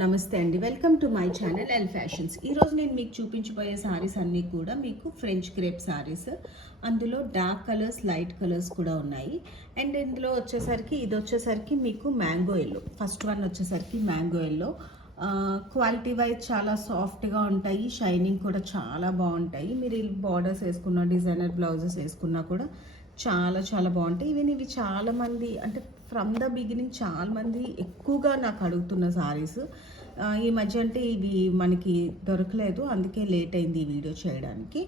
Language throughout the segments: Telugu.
నమస్తే అండి. Welcome to my channel L fashions. ఈరోజు నేను మీకు చూపించబోయే సారీస్ అన్నీ కూడా మీకు ఫ్రెంచ్ క్రేప్ సారీస్. అందులో డార్క్ కలర్స్, లైట్ కలర్స్ కూడా ఉన్నాయి. అండ్ ఇందులో వచ్చేసరికి ఇది వచ్చేసరికి మీకు మ్యాంగో ఎల్లో. ఫస్ట్ వన్ వచ్చేసరికి మ్యాంగో ఎల్లో. క్వాలిటీ వైజ్ చాలా సాఫ్ట్గా ఉంటాయి, షైనింగ్ కూడా చాలా బాగుంటాయి. మీరు ఈ బార్డర్స్ వేసుకున్న, డిజైనర్ బ్లౌజెస్ వేసుకున్నా కూడా చాలా చాలా బాగుంటాయి. ఈవెన్ ఇవి చాలామంది అంటే ఫ్రమ్ ద బిగినింగ్ చాలామంది ఎక్కువగా నాకు అడుగుతున్న సారీస్. ఈ మధ్య అంటే ఇవి మనకి దొరకలేదు, అందుకే లేట్ అయింది ఈ వీడియో చేయడానికి.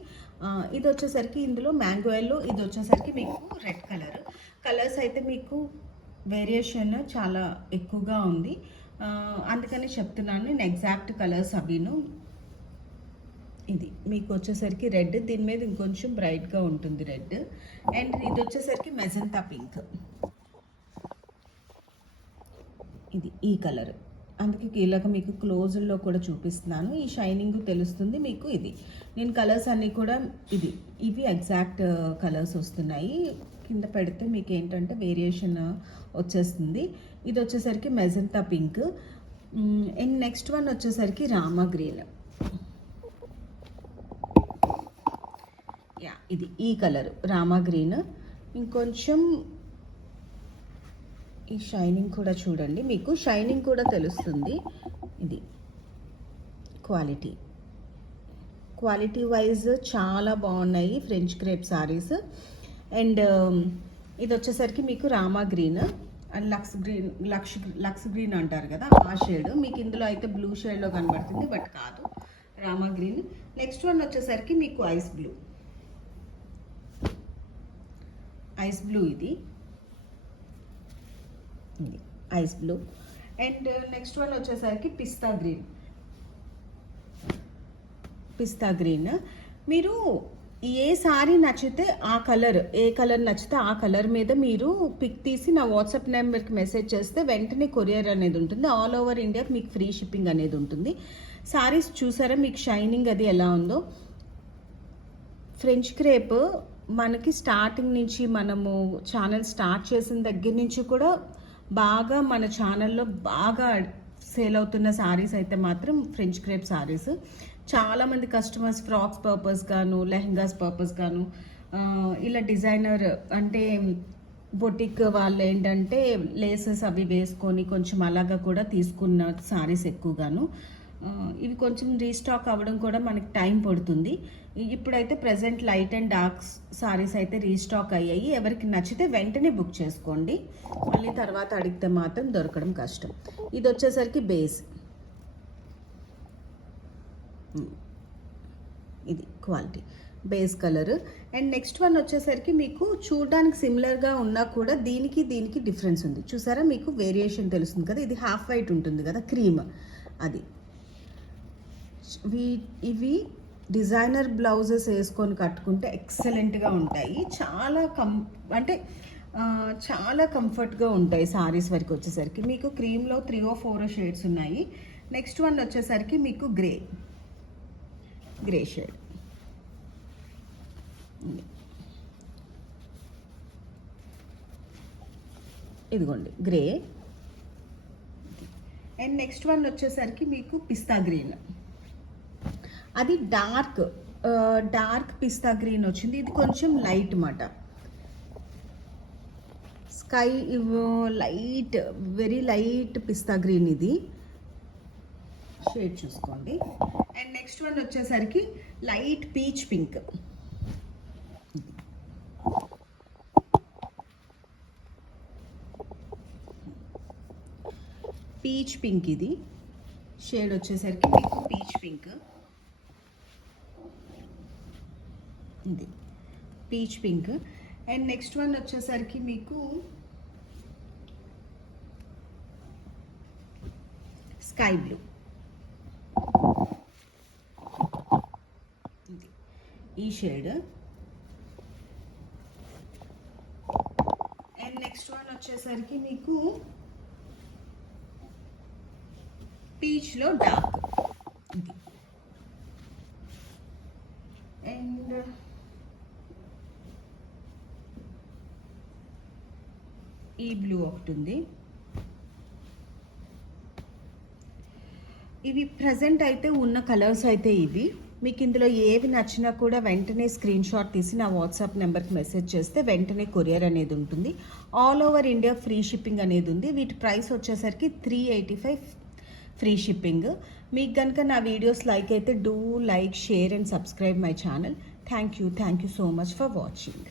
ఇది వచ్చేసరికి ఇందులో మ్యాంగో ఎల్లో, ఇది వచ్చేసరికి మీకు రెడ్ కలర్. కలర్స్ అయితే మీకు వేరియేషన్ చాలా ఎక్కువగా ఉంది, అందుకని చెప్తున్నాను నేను ఎగ్జాక్ట్ కలర్స్ అవిను. ఇది మీకు వచ్చేసరికి రెడ్, దీని మీద ఇంకొంచెం బ్రైట్గా ఉంటుంది రెడ్. అండ్ ఇది వచ్చేసరికి మెజంతా పింక్, ఇది ఈ కలర్. అందుకే ఇలాగ మీకు క్లోజ్లో కూడా చూపిస్తున్నాను, ఈ షైనింగ్ తెలుస్తుంది మీకు. ఇది నేను కలర్స్ అన్నీ కూడా ఇవి ఎగ్జాక్ట్ కలర్స్ వస్తున్నాయి. కింద పెడితే మీకు ఏంటంటే వేరియేషన్ వచ్చేస్తుంది. ఇది వచ్చేసరికి magenta pink. And next one వచ్చేసరికి రామా గ్రీన్. ఇది ఈ కలర్ రామా గ్రీన్. ఇంకొంచెం ఈ షైనింగ్ కూడా చూడండి, మీకు షైనింగ్ కూడా తెలుస్తుంది. ఇది క్వాలిటీ వైజ్ చాలా బాగున్నాయి ఫ్రెంచ్ క్రేప్ సారీస్. అండ్ ఇది వచ్చేసరికి మీకు Rama green and Lux green అంటారు కదా, ఆ షేడ్. మీకు ఇందులో అయితే బ్లూ షేడ్లో కనబడుతుంది, బట్ కాదు, రామా గ్రీన్. నెక్స్ట్ వన్ వచ్చేసరికి మీకు ఐస్ బ్లూ. ఇది ice blue. And next one వచ్చేసరికి పిస్తా గ్రీన్. మీరు ఏ సారీ నచ్చితే ఆ కలర్, ఏ కలర్ నచ్చితే ఆ కలర్ మీద మీరు పిక్ తీసి నా వాట్సాప్ నెంబర్కి మెసేజ్ చేస్తే వెంటనే కొరియర్ అనేది ఉంటుంది. ఆల్ ఓవర్ ఇండియాకి మీకు ఫ్రీ షిప్పింగ్ అనేది ఉంటుంది. సారీస్ చూసారా మీకు షైనింగ్ అది ఎలా ఉందో. ఫ్రెంచ్ క్రేప్ మనకి స్టార్టింగ్ నుంచి, మనము ఛానల్ స్టార్ట్ చేసిన దగ్గర నుంచి కూడా బాగా మన ఛానల్లో బాగా సేల్ అవుతున్న సారీస్ అయితే మాత్రం ఫ్రెంచ్ క్రేప్ సారీస్. చాలామంది కస్టమర్స్ ఫ్రాక్స్ పర్పస్ గాను, లెహంగాస్ పర్పస్ గాను, ఇలా డిజైనర్ అంటే బొటిక్ వాళ్ళు ఏంటంటే లేసెస్ అవి వేసుకొని కొంచెం అలాగా కూడా తీసుకున్న సారీస్ ఎక్కువగాను. ఇవి కొంచెం రీస్టాక్ అవ్వడం కూడా మనకి టైం పడుతుంది. ఇప్పుడైతే present light and dark saris అయితే రీస్టాక్ అయ్యాయి. ఎవరికి నచ్చితే వెంటనే బుక్ చేసుకోండి, మళ్ళీ తర్వాత అడిగితే మాత్రం దొరకడం కష్టం. ఇది వచ్చేసరికి బేస్, ఇది quality base colour. And next one వచ్చేసరికి మీకు చూడడానికి సిమిలర్గా ఉన్నా కూడా దీనికి డిఫరెన్స్ ఉంది. చూసారా మీకు వేరియేషన్ తెలుస్తుంది కదా. ఇది హాఫ్ వైట్ ఉంటుంది కదా, క్రీమ్. అది ఇవి డిజైనర్ బ్లౌజెస్ వేసుకొని కట్టుకుంటే ఎక్సలెంట్గా ఉంటాయి. చాలా కంఫర్ట్గా ఉంటాయి సారీస్ వరకు వచ్చేసరికి. మీకు క్రీమ్లో 3 or 4 షేడ్స్ ఉన్నాయి. నెక్స్ట్ వన్ వచ్చేసరికి మీకు గ్రే షేడ్. ఇదిగోండి గ్రే. అండ్ నెక్స్ట్ వన్ వచ్చేసరికి మీకు పిస్తా గ్రీన్. అది డార్క్ పిస్తా గ్రీన్ వచ్చింది. ఇది కొంచెం లైట్ మాట, స్కై లైట్, వెరీ లైట్ పిస్తా గ్రీన్. ఇది షేడ్ చూసుకోండి. అండ్ నెక్స్ట్ వన్ వచ్చేసరికి లైట్ పీచ్ పింక్. ఇది షేడ్ వచ్చేసరికి మీకు పీచ్ పింక్. ఇది peach pink. And next one వచ్చేసరికి మీకు స్కై బ్లూ. ఈ షేడ్. అండ్ నెక్స్ట్ వన్ వచ్చేసరికి మీకు పీచ్లో డార్క్. ఇది అండ్ ఈ బ్లూ ఒకటి ఉంది. ఇవి ప్రజెంట్ అయితే ఉన్న కలర్స్ అయితే ఇవి. మీకు ఇందులో ఏవి నచ్చినా కూడా వెంటనే స్క్రీన్ షాట్ తీసి నా వాట్సాప్ నెంబర్కి మెసేజ్ చేస్తే వెంటనే కొరియర్ అనేది ఉంటుంది. All over India free shipping అనేది ఉంది. వీటి ప్రైస్ వచ్చేసరికి 385 ఫ్రీ షిప్పింగ్. మీకు కనుక నా వీడియోస్ లైక్ అయితే do like, share and subscribe my channel. Thank you so much for watching.